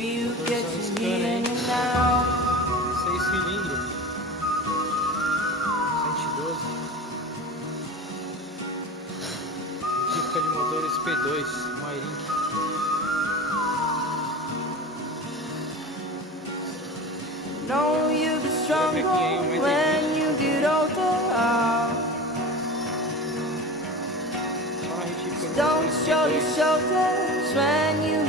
Motorzão Scania, hein? 6 cilindros, 112. Retífica de motores P2, Mairink. No, you be stronger when you get older. Só na retífica de Don't motores show your P2. shoulders when you